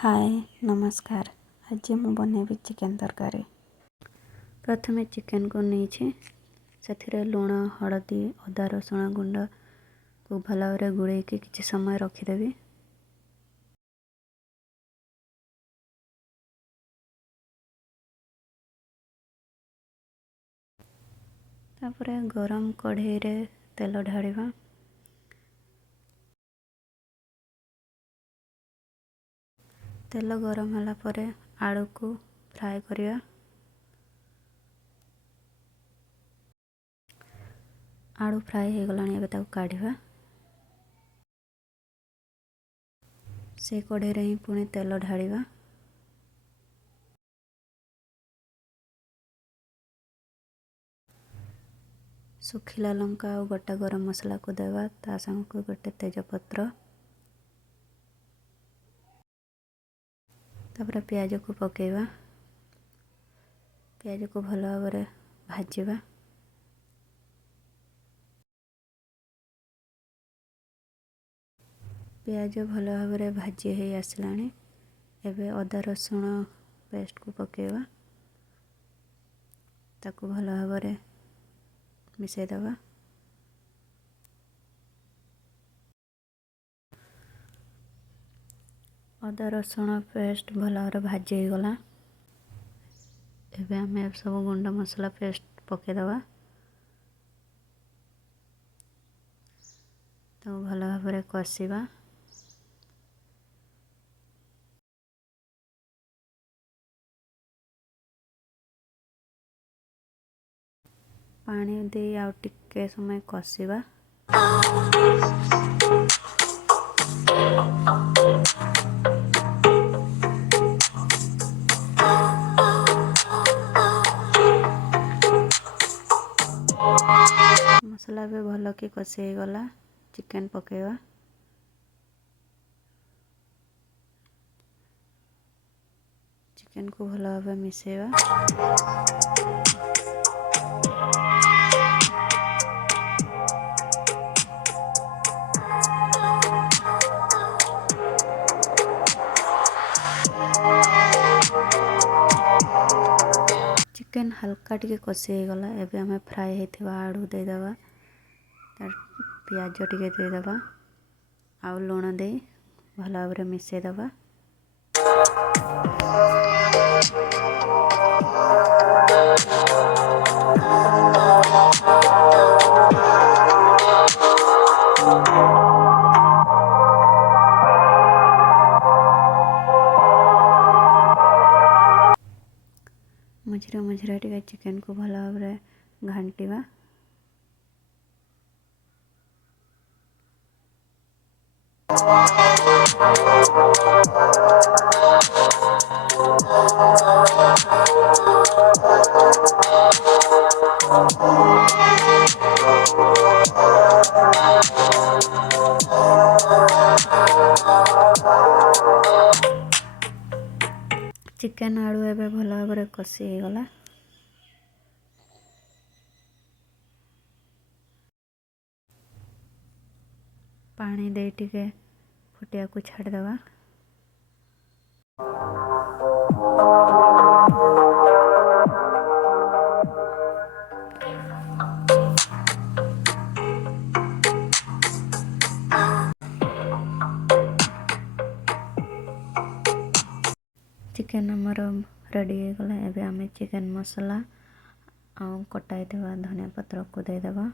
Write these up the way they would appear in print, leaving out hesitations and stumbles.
हाय नमस्कार। आज मैं बनैबी चिकेन तरकारी। प्रथमे चिकेन को नहीं से लुण हलदी अदा रसुण गुंड को भल भाव गुड़े किसी समय रखिदेवी। तापर गरम कढ़ई रे तेल ढालिबा। तेल गरम होला परे आलू को फ्राए करिया। आलू फ्राए हो गलानी एबे ताको काढ़िबा। से कढ़ई रे ही पुणी तेल ढालिबा। सुखिला लंका और गोटा गरम मसला को देवा ता संग को गोटे तेजपत्र। तापर प्याज को पकेवा। प्याज को भल भाव भाजिबा। प्याज भल भाव भाजी हो आसलानी एबे अदा रसुण पेस्ट को पकेवा। ताको भल भाव मिसई दबा। अदा रसुण पेस्ट भल भाव भाजी हो गला। एबे आमे सब गुंड मसला पेस्ट पकेदबा। तो भल भाव कषिबा। पानी दे आउ टिके समय कषिबा। मसला भी भल कि कषि हो गला। चिकेन पकेवा। चिकेन को भल भाव मिसेवा। चिकेन हल्का टिके कषि हो गला। एबे हमें फ्राए होइथिबा आलू दे दबा। प्याज टिके दे दबा। आउ लुण दे भल भाव मिसई दबा। मझिरे मझिरे टिके चिकेन को भल भाव घांटिबा। चिकेन आलू एबे भल भाव कषि हो गला। पानी दे टिके फुटिया को छाड़ दबा। चिकेन हमर रेडी हो गला। एबे आमे चिकेन मसला आ कटाई देवा धनिया पत्र को दे देवा।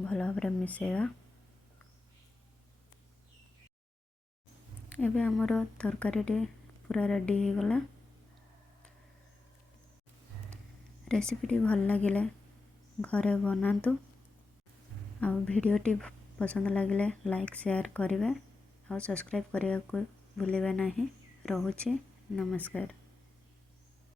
भल भाव मिसेवा। एबे हमर तरकारी पूरा रेडी हो गला। रेसिपी भल लगिले घरे बनातु। आ वीडियो पसंद लगिले लाइक शेयर करेंगे और सब्सक्राइब करने को भूलिए नहीं। रहुछि नमस्कार।